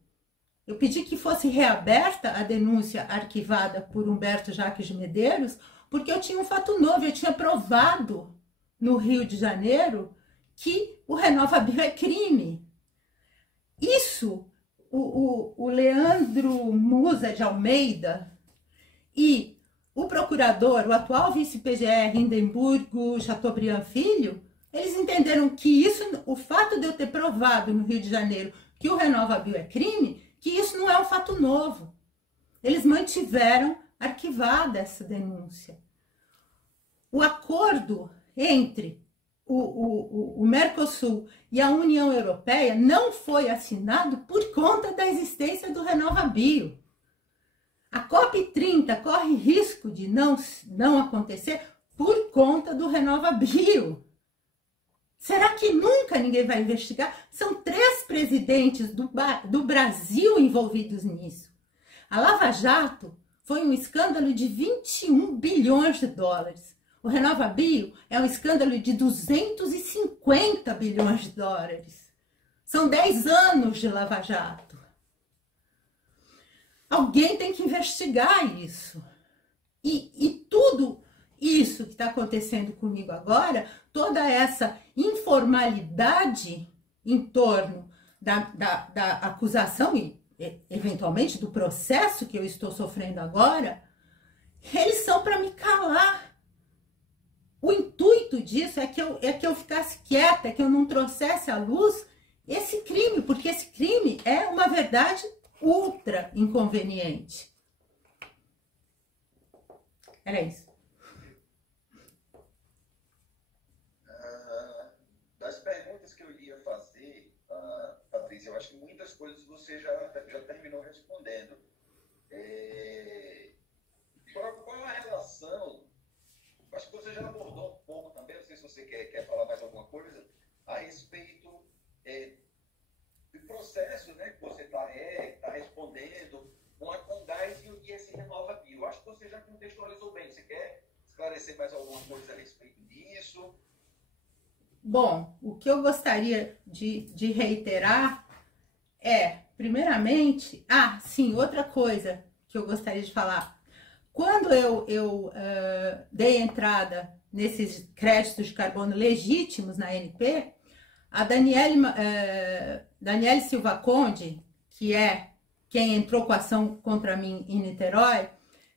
Eu pedi que fosse reaberta a denúncia arquivada por Humberto Jacques de Medeiros, porque eu tinha um fato novo, eu tinha provado no Rio de Janeiro que o RenovaBio é crime. Isso, o Leandro Musa de Almeida e o procurador, o atual vice-PGR Hindenburgo Chateaubriand Filho, eles entenderam que isso, o fato de eu ter provado no Rio de Janeiro que o RenovaBio é crime, que isso não é um fato novo. Eles mantiveram arquivada essa denúncia. O acordo entre o Mercosul e a União Europeia não foi assinado por conta da existência do RenovaBio. A COP30 corre risco de não acontecer por conta do RenovaBio. Será que nunca ninguém vai investigar? São 3 presidentes do Brasil envolvidos nisso. A Lava Jato foi um escândalo de 21 bilhões de dólares. O RenovaBio é um escândalo de 250 bilhões de dólares. São 10 anos de Lava Jato. Alguém tem que investigar isso. E tudo isso que está acontecendo comigo agora, toda essa informalidade em torno da acusação e, eventualmente, do processo que eu estou sofrendo agora, eles são para me calar. O intuito disso é que eu ficasse quieta, que eu não trouxesse à luz esse crime, porque esse crime é uma verdade ultra inconveniente. Era isso. Das perguntas que eu iria fazer, Patrícia, eu acho que muitas coisas você já terminou respondendo. Qual a relação? Acho que você já abordou um pouco também, não sei se você quer falar mais alguma coisa, a respeito do processo, né, que você está respondendo com a Comgás e esse RenovaBio. Acho que você já contextualizou bem. Você quer esclarecer mais alguma coisa a respeito disso? Bom, o que eu gostaria de reiterar é, primeiramente, sim, outra coisa que eu gostaria de falar. Quando eu dei entrada nesses créditos de carbono legítimos na ANP, a Daniele Silva Conde, que é quem entrou com a ação contra mim em Niterói,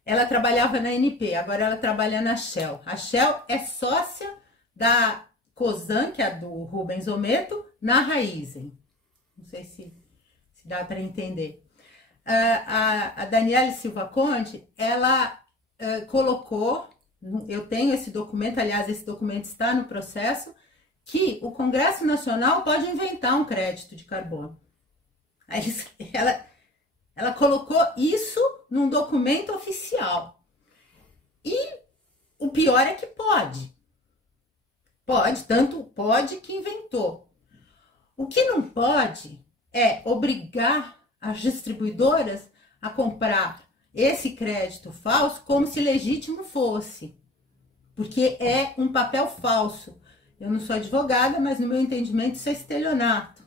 ela trabalhava na ANP, agora ela trabalha na Shell. A Shell é sócia da Cosan, que é do Rubens Ometo, na Raízen. Não sei se dá para entender. A Daniele Silva Conde, ela colocou, eu tenho esse documento, aliás, esse documento está no processo, que o Congresso Nacional pode inventar um crédito de carbono. Aí ela colocou isso num documento oficial. E o pior é que pode. Pode, tanto pode que inventou. O que não pode é obrigar as distribuidoras a comprar esse crédito falso como se legítimo fosse. Porque é um papel falso. Eu não sou advogada, mas no meu entendimento isso é estelionato.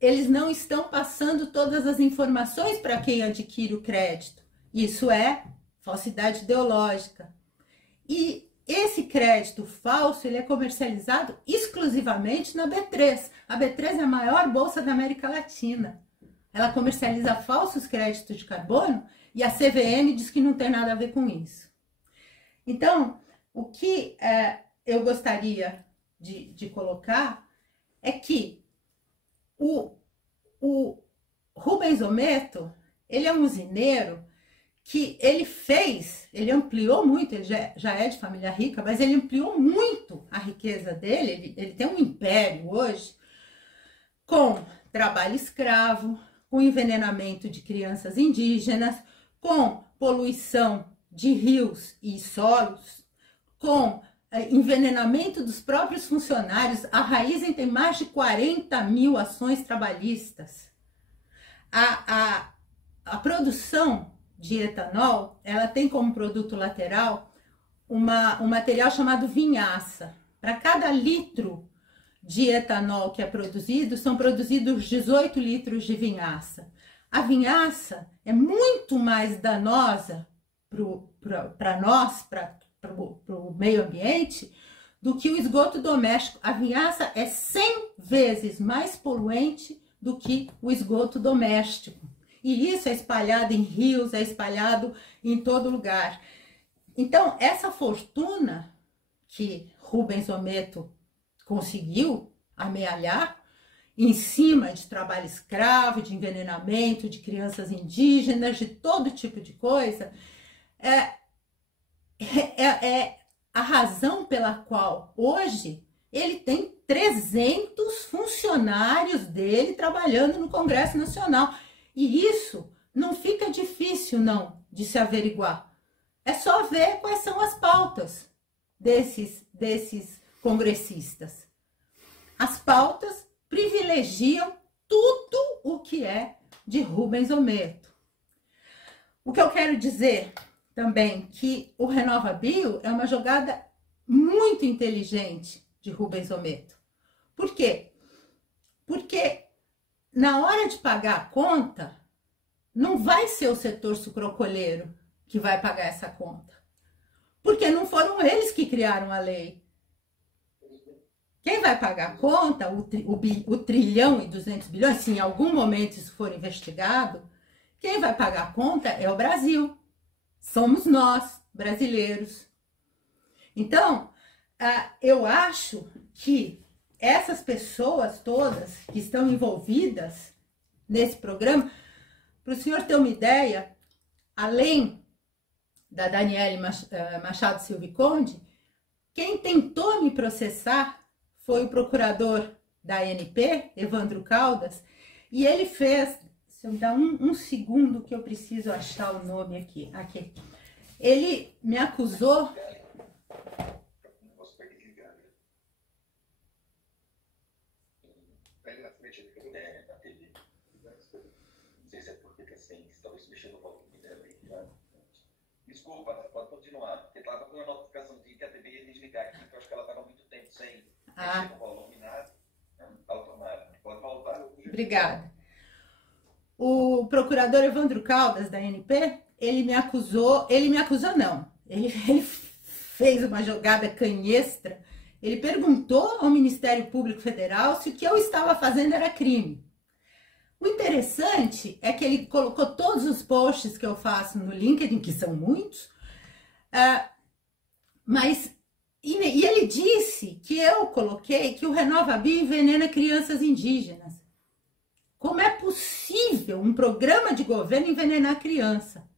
Eles não estão passando todas as informações para quem adquire o crédito. Isso é falsidade ideológica. E esse crédito falso, ele é comercializado exclusivamente na B3. A B3 é a maior bolsa da América Latina. Ela comercializa falsos créditos de carbono e a CVM diz que não tem nada a ver com isso. Então, o que eu gostaria de colocar é que o Rubens Ometo, ele é um usineiro que ele ampliou muito, ele já é de família rica, mas ele ampliou muito a riqueza dele, ele tem um império hoje, com trabalho escravo, com envenenamento de crianças indígenas, com poluição de rios e solos, com envenenamento dos próprios funcionários. A Raízen tem mais de 40 mil ações trabalhistas. A produção de etanol, ela tem como produto lateral um material chamado vinhaça. Para cada litro de etanol que é produzido, são produzidos 18 litros de vinhaça. A vinhaça é muito mais danosa para nós, para o meio ambiente, do que o esgoto doméstico. A vinhaça é 100 vezes mais poluente do que o esgoto doméstico. E isso é espalhado em rios, é espalhado em todo lugar. Então, essa fortuna que Rubens Ometo conseguiu amealhar em cima de trabalho escravo, de envenenamento de crianças indígenas, de todo tipo de coisa, é a razão pela qual hoje ele tem 300 funcionários dele trabalhando no Congresso Nacional. E isso não fica difícil, não, de se averiguar. É só ver quais são as pautas desses congressistas. As pautas privilegiam tudo o que é de Rubens Ometo. O que eu quero dizer também que o RenovaBio é uma jogada muito inteligente de Rubens Ometo. Por quê? Porque na hora de pagar a conta, não vai ser o setor sucroalcooleiro que vai pagar essa conta. Porque não foram eles que criaram a lei. Quem vai pagar a conta, o trilhão e 200 bilhões, se em algum momento isso for investigado, quem vai pagar a conta é o Brasil. Somos nós, brasileiros. Então, eu acho que essas pessoas todas que estão envolvidas nesse programa, para o senhor ter uma ideia, além da Daniele Machado Silva Conde, quem tentou me processar foi o procurador da ANP, Evandro Caldas, e ele fez, se eu me dar um segundo que eu preciso achar o nome aqui. Ele me acusou... Desculpa, pode continuar, porque estava com uma notificação de que a TV ia desligar aqui, que eu acho que ela estava muito tempo sem mexer no volume, nada, automático. Pode voltar. Obrigada. O procurador Evandro Caldas, da ANP, ele me acusou não, ele fez uma jogada canhestra, ele perguntou ao Ministério Público Federal se o que eu estava fazendo era crime. O interessante é que ele colocou todos os posts que eu faço no LinkedIn, que são muitos, e ele disse que eu coloquei que o RenovaBio envenena crianças indígenas. Como é possível um programa de governo envenenar criança?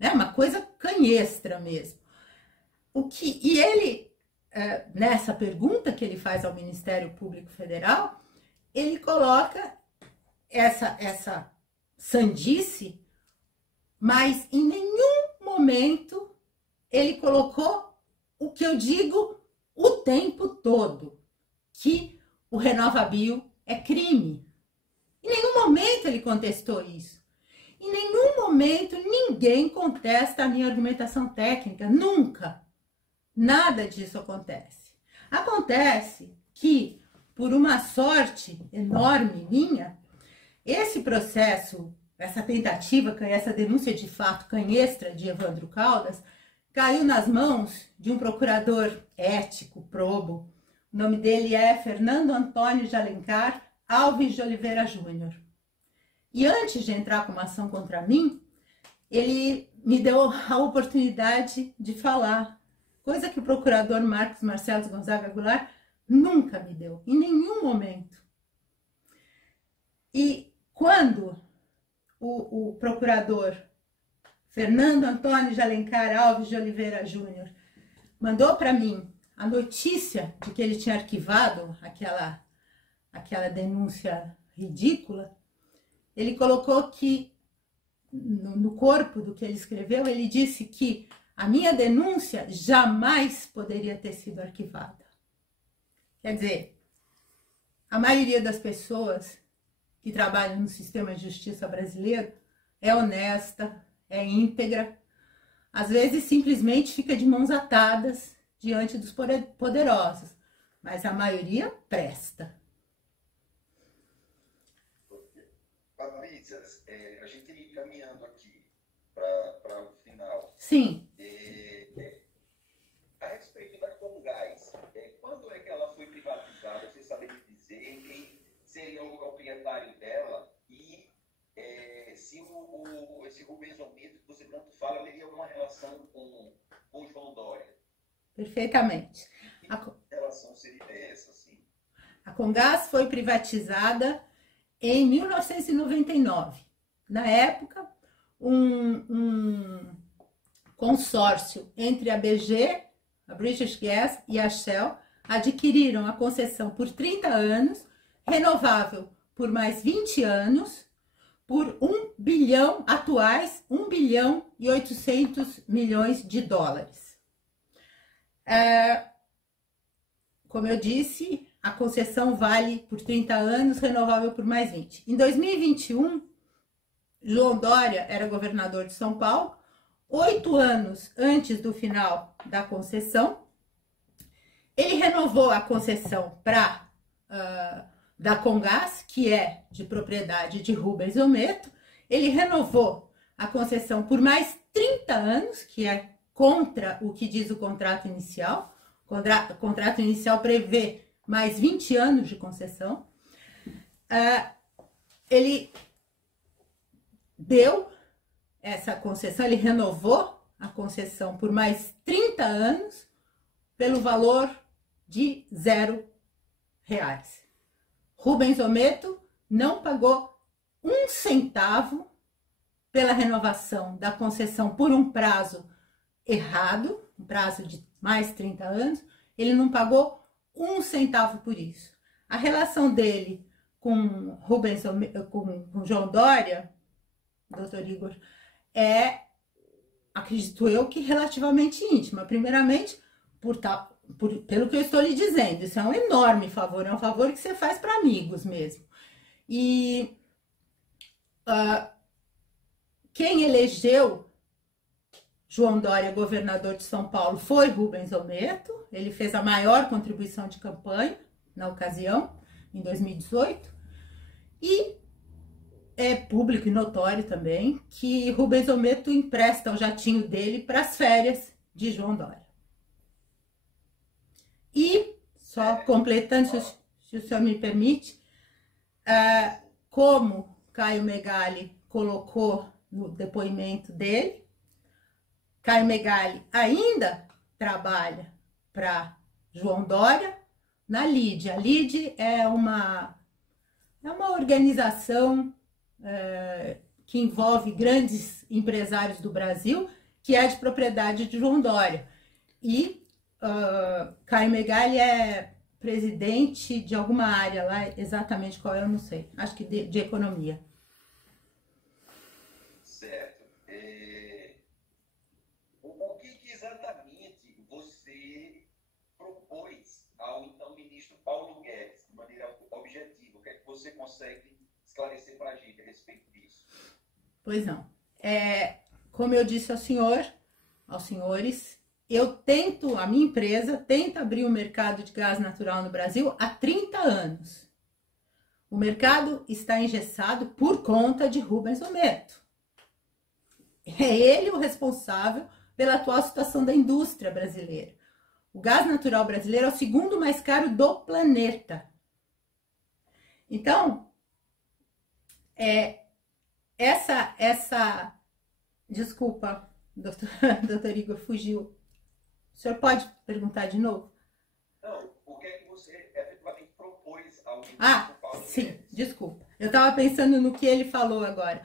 É uma coisa canhestra mesmo. E ele, nessa pergunta que ele faz ao Ministério Público Federal, ele coloca essa sandice, mas em nenhum momento ele colocou o que eu digo o tempo todo, que o RenovaBio é crime. Em nenhum momento ele contestou isso. Em nenhum momento ninguém contesta a minha argumentação técnica, nunca. Nada disso acontece. Acontece que, por uma sorte enorme minha, esse processo, essa tentativa, essa denúncia de fato canhestra de Evandro Caldas, caiu nas mãos de um procurador ético, probo. O nome dele é Fernando Antônio de Alencar Alves de Oliveira Júnior. E antes de entrar com uma ação contra mim, ele me deu a oportunidade de falar, coisa que o procurador Marcos Marcelo Gonzaga Goulart nunca me deu, em nenhum momento. E quando o procurador Fernando Antônio de Alencar Alves de Oliveira Júnior mandou para mim a notícia de que ele tinha arquivado aquela denúncia ridícula, ele colocou que no corpo do que ele escreveu, ele disse que a minha denúncia jamais poderia ter sido arquivada. Quer dizer, a maioria das pessoas que trabalham no sistema de justiça brasileiro é honesta, é íntegra, às vezes simplesmente fica de mãos atadas diante dos poderosos, mas a maioria presta. Patrícia, a gente ir caminhando aqui para o final. Sim. A respeito da Comgás, quando é que ela foi privatizada? Você sabe me dizer quem seria o proprietário dela e se esse Rubens Ometo que você tanto fala teria alguma relação com o João Dória? Perfeitamente. Que relação seria essa, assim? A Comgás foi privatizada em 1999. Na época, um consórcio entre a BG, a British Gas e a Shell adquiriram a concessão por 30 anos, renovável por mais 20 anos, por 1 bilhão atuais, 1 bilhão e 800 milhões de dólares. Como eu disse, a concessão vale por 30 anos, renovável por mais 20. Em 2021, João Dória era governador de São Paulo, 8 anos antes do final da concessão. Ele renovou a concessão da Comgás, que é de propriedade de Rubens Ometo. Ele renovou a concessão por mais 30 anos, que é contra o que diz o contrato inicial. O contrato inicial prevê mais 20 anos de concessão. Ele deu essa concessão, ele renovou a concessão por mais 30 anos pelo valor de R$0. Rubens Ometo não pagou 1 centavo pela renovação da concessão por um prazo errado, um prazo de mais 30 anos, ele não pagou 1 centavo por isso. A relação dele com com João Dória, doutor Igor, acredito eu, que relativamente íntima. Primeiramente, pelo que eu estou lhe dizendo, isso é um enorme favor, é um favor que você faz para amigos mesmo. E quem elegeu João Dória, governador de São Paulo, foi Rubens Ometo. Ele fez a maior contribuição de campanha na ocasião, em 2018. E é público e notório também que Rubens Ometo empresta o jatinho dele para as férias de João Dória. E, só completando, se o senhor me permite, como Caio Megali colocou no depoimento dele, Caio Megali ainda trabalha para João Dória na LIDE. A LIDE é uma organização que envolve grandes empresários do Brasil, que é de propriedade de João Dória. E Caio Megali é presidente de alguma área lá, exatamente qual eu não sei, acho que de economia. Certo. O que exatamente você propôs ao então ministro Paulo Guedes, de maneira objetiva? O que é que você consegue esclarecer para a gente a respeito disso? Pois não. Como eu disse ao senhor, aos senhores, a minha empresa tenta abrir o mercado de gás natural no Brasil há 30 anos. O mercado está engessado por conta de Rubens Ometo. É ele o responsável pela atual situação da indústria brasileira. O gás natural brasileiro é o segundo mais caro do planeta. Então, desculpa, doutor Igor, fugiu. O senhor pode perguntar de novo? Não, o que é que você efetivamente propôs ao ministro Paulo Guedes? Sim, desculpa. Eu estava pensando no que ele falou agora.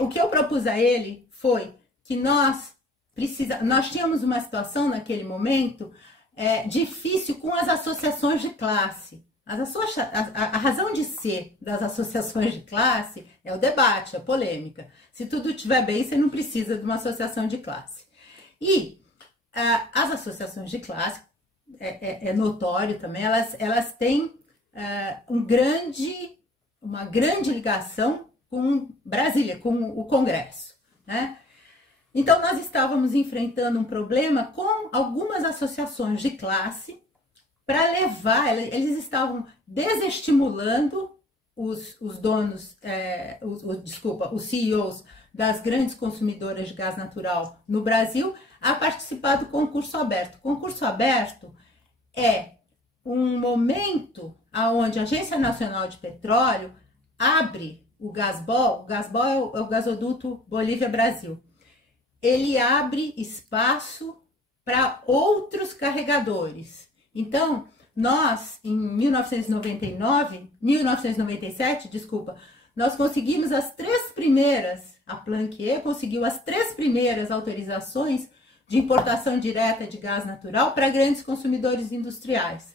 O que eu propus a ele foi que nós tínhamos uma situação naquele momento difícil com as associações de classe. A razão de ser das associações de classe é o debate, a polêmica. Se tudo estiver bem, você não precisa de uma associação de classe. E as associações de classe, é notório também, elas têm uma grande ligação com Brasília, com o Congresso, né? Então, nós estávamos enfrentando um problema com algumas associações de classe para levar, eles estavam desestimulando os donos, os CEOs das grandes consumidoras de gás natural no Brasil a participar do concurso aberto. Concurso aberto é um momento onde a Agência Nacional de Petróleo abre o Gasbol é o gasoduto Bolívia-Brasil. Ele abre espaço para outros carregadores. Então, nós, em 1997, nós conseguimos a Planquier conseguiu as 3 primeiras autorizações de importação direta de gás natural para grandes consumidores industriais.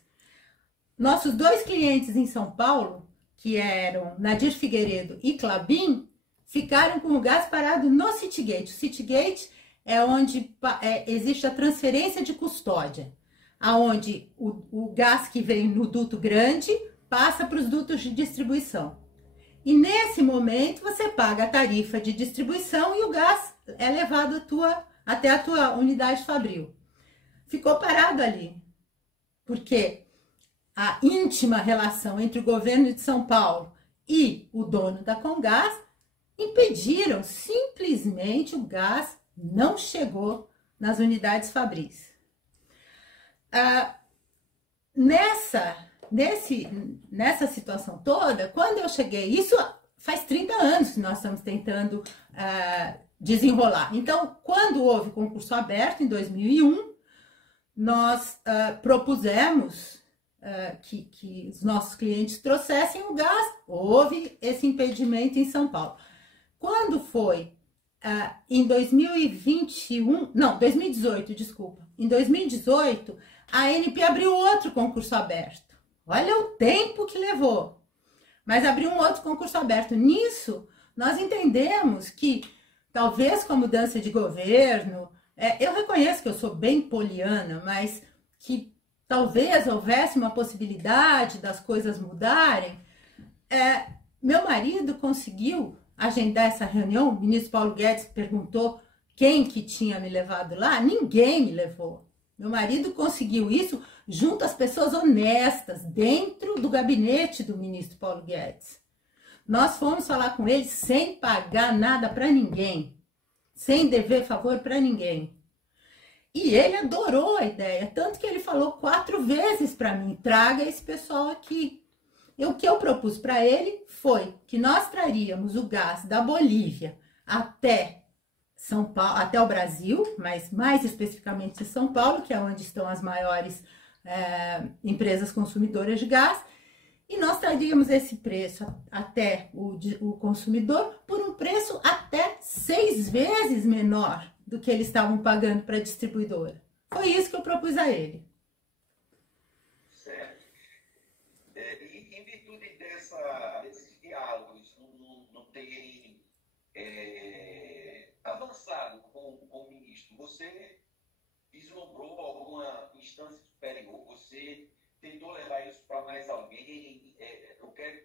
Nossos 2 clientes em São Paulo, que eram Nadir Figueiredo e Klabin, ficaram com o gás parado no Citygate. O Citygate é onde existe a transferência de custódia, aonde o gás que vem no duto grande passa para os dutos de distribuição. E nesse momento você paga a tarifa de distribuição e o gás é levado até a tua unidade fabril. Ficou parado ali, porque a íntima relação entre o governo de São Paulo e o dono da Comgás impediram, simplesmente o gás não chegou nas unidades fabris. Nessa situação toda, quando eu cheguei, isso faz 30 anos que nós estamos tentando desenrolar. Então, quando houve concurso aberto, em 2001, nós propusemos que os nossos clientes trouxessem o gás. Houve esse impedimento em São Paulo. Quando foi em 2018, desculpa, em 2018, a ANP abriu outro concurso aberto. Olha o tempo que levou, mas abriu um outro concurso aberto. Nisso, nós entendemos que, talvez com a mudança de governo, eu reconheço que eu sou bem poliana, mas que talvez houvesse uma possibilidade das coisas mudarem. Meu marido conseguiu agendar essa reunião. O ministro Paulo Guedes perguntou quem que tinha me levado lá? Ninguém me levou. Meu marido conseguiu isso junto às pessoas honestas, dentro do gabinete do ministro Paulo Guedes. Nós fomos falar com ele sem pagar nada para ninguém, sem dever favor para ninguém. E ele adorou a ideia, tanto que ele falou 4 vezes para mim, traga esse pessoal aqui. E o que eu propus para ele foi que nós traríamos o gás da Bolívia até São Paulo, até o Brasil, mas mais especificamente São Paulo, que é onde estão as maiores empresas consumidoras de gás, e nós traríamos esse preço até o consumidor por um preço até 6 vezes menor do que eles estavam pagando para a distribuidora. Foi isso que eu propus a ele. Certo. Em virtude desses diálogos não terem avançado com o ministro, você vislumbrou alguma instância superior? Você tentou levar isso para mais alguém?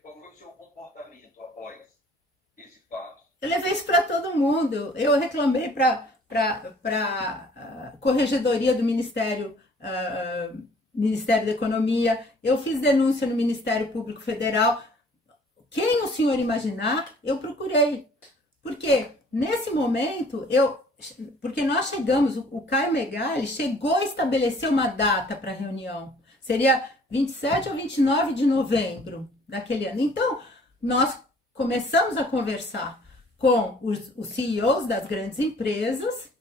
Qual foi o seu comportamento após esse fato? Eu levei isso para todo mundo. Eu reclamei para a Corregedoria do Ministério da Economia, eu fiz denúncia no Ministério Público Federal. Quem o senhor imaginar, eu procurei. Porque nesse momento, porque nós chegamos, o Caio Megali chegou a estabelecer uma data para a reunião. Seria 27 ou 29 de novembro daquele ano. Então, nós começamos a conversar com os CEOs das grandes empresas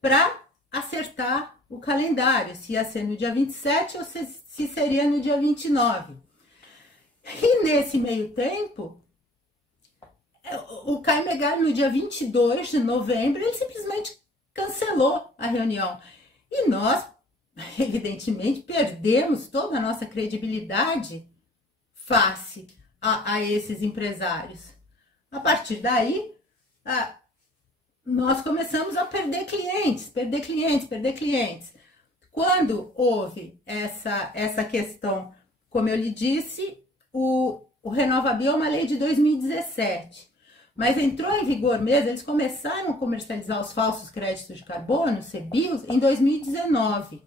para acertar o calendário, se ia ser no dia 27 ou se seria no dia 29. E nesse meio tempo, o Caio Megali, no dia 22 de novembro, ele simplesmente cancelou a reunião. E nós, evidentemente, perdemos toda a nossa credibilidade face a esses empresários. A partir daí, nós começamos a perder clientes. Quando houve essa questão, como eu lhe disse, o RenovaBio é uma lei de 2017, mas entrou em vigor mesmo, eles começaram a comercializar os falsos créditos de carbono, CBIOS, em 2019.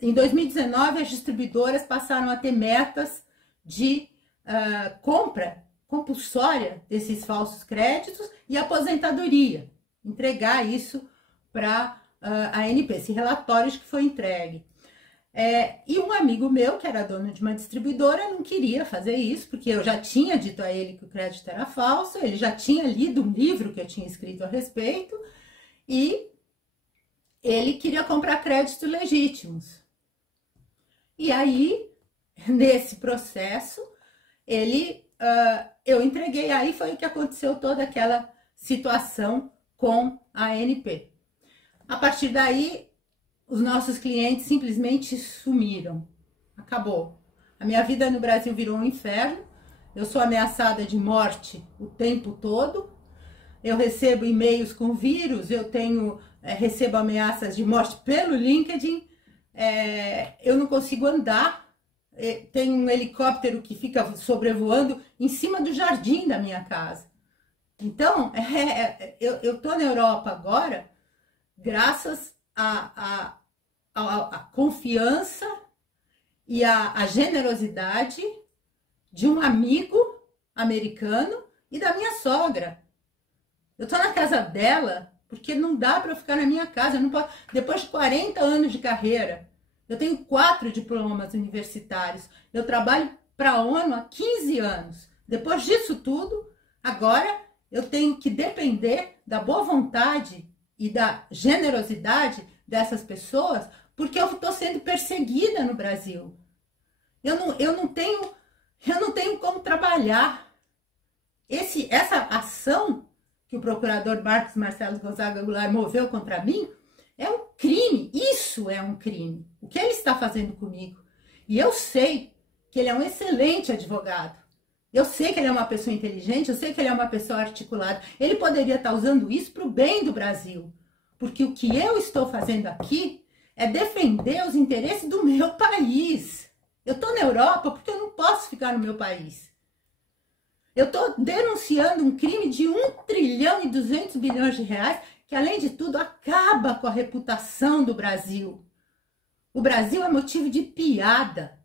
Em 2019, as distribuidoras passaram a ter metas de compra compulsória desses falsos créditos e aposentadoria. Entregar isso para a ANP, esse relatório que foi entregue. E um amigo meu, que era dono de uma distribuidora, não queria fazer isso, porque eu já tinha dito a ele que o crédito era falso, ele já tinha lido um livro que eu tinha escrito a respeito, e ele queria comprar créditos legítimos. E aí, nesse processo, eu entreguei, aí foi que aconteceu toda aquela situação com a ANP. A partir daí, os nossos clientes simplesmente sumiram. Acabou. A minha vida no Brasil virou um inferno. Eu sou ameaçada de morte o tempo todo. Eu recebo e-mails com vírus, recebo ameaças de morte pelo LinkedIn. Eu não consigo andar. Tem um helicóptero que fica sobrevoando em cima do jardim da minha casa. Então, eu tô na Europa agora graças à confiança e à generosidade de um amigo americano e da minha sogra. Eu tô na casa dela porque não dá para eu ficar na minha casa. Eu não posso, depois de 40 anos de carreira, eu tenho 4 diplomas universitários. Eu trabalho para a ONU há 15 anos. Depois disso tudo, agora eu tenho que depender da boa vontade e da generosidade dessas pessoas, porque eu estou sendo perseguida no Brasil. Eu não tenho como trabalhar. Essa ação que o procurador Marcos Marcelo Gonzaga Goulart moveu contra mim é um crime. Isso é um crime. O que ele está fazendo comigo? E eu sei que ele é um excelente advogado. Eu sei que ele é uma pessoa inteligente, eu sei que ele é uma pessoa articulada. Ele poderia estar usando isso para o bem do Brasil. Porque o que eu estou fazendo aqui é defender os interesses do meu país. Eu estou na Europa porque eu não posso ficar no meu país. Eu estou denunciando um crime de 1 trilhão e 200 bilhões de reais que, além de tudo, acaba com a reputação do Brasil. O Brasil é motivo de piada.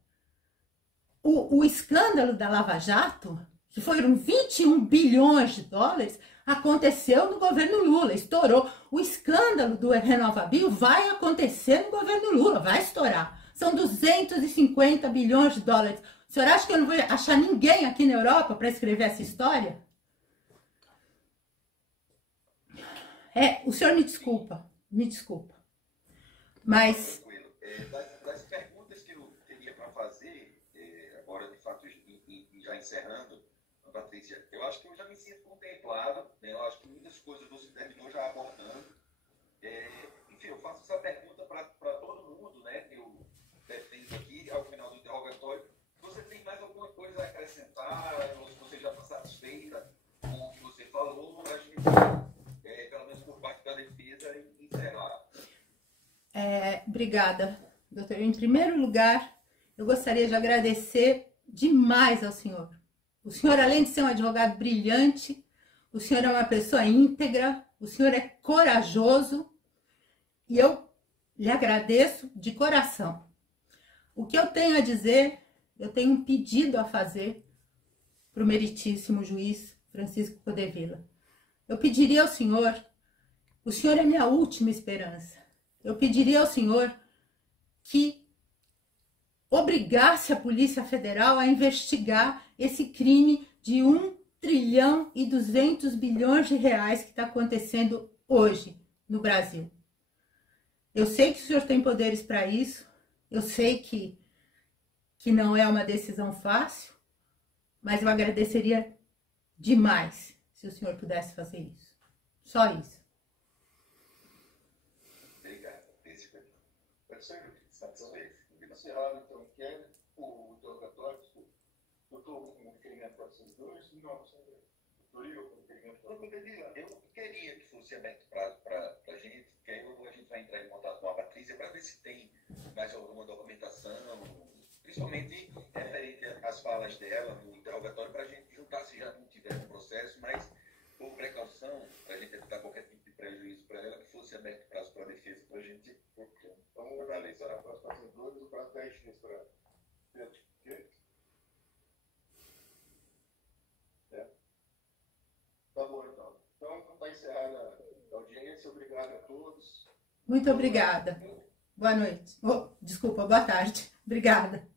O escândalo da Lava Jato, que foram 21 bilhões de dólares, aconteceu no governo Lula, estourou. O escândalo do RenovaBio vai acontecer no governo Lula, vai estourar. São 250 bilhões de dólares. O senhor acha que eu não vou achar ninguém aqui na Europa para escrever essa história? O senhor me desculpa, mas... Das perguntas que eu teria para fazer, agora de fato, já encerrando, Patrícia, eu acho que eu já me sinto contemplado, né? Eu acho que muitas coisas você terminou já abordando. Enfim, eu faço essa pergunta para todo mundo, né, que eu defendo aqui ao final do interrogatório. Você tem mais alguma coisa a acrescentar, ou se você já está satisfeita com o que você falou, a gente, pelo menos por parte da defesa, encerrar. Obrigada, doutor. Em primeiro lugar, eu gostaria de agradecer demais ao senhor. O senhor, além de ser um advogado brilhante, o senhor é uma pessoa íntegra, o senhor é corajoso e eu lhe agradeço de coração. O que eu tenho a dizer, eu tenho um pedido a fazer para o meritíssimo juiz Francisco Codevilla. Eu pediria ao senhor, o senhor é minha última esperança, eu pediria ao senhor que obrigasse a Polícia Federal a investigar esse crime de 1 trilhão e 200 bilhões de reais que está acontecendo hoje no Brasil. Eu sei que o senhor tem poderes para isso, eu sei que não é uma decisão fácil, mas eu agradeceria demais se o senhor pudesse fazer isso. Só isso. Obrigado. Pode ser satisfeito. Encerrado, então, quer o interrogatório? Doutor, um requerimento para vocês dois? Não, doutor Igor, um requerimento para vocês dois? Eu queria que fosse aberto prazo para a gente, porque aí a gente vai entrar em contato com a Patrícia para ver se tem mais alguma documentação, principalmente referente às falas dela no interrogatório, para a gente juntar, se já não tiver no processo, mas por precaução, para a gente evitar qualquer tipo de prejuízo para ela, que fosse aberto prazo para a defesa, para a gente analisar para as partes dois ou para 10 dias para Tá bom, então. Então, está encerrada a audiência. Obrigado a todos. Muito obrigada. Boa noite. Desculpa, boa tarde. Obrigada.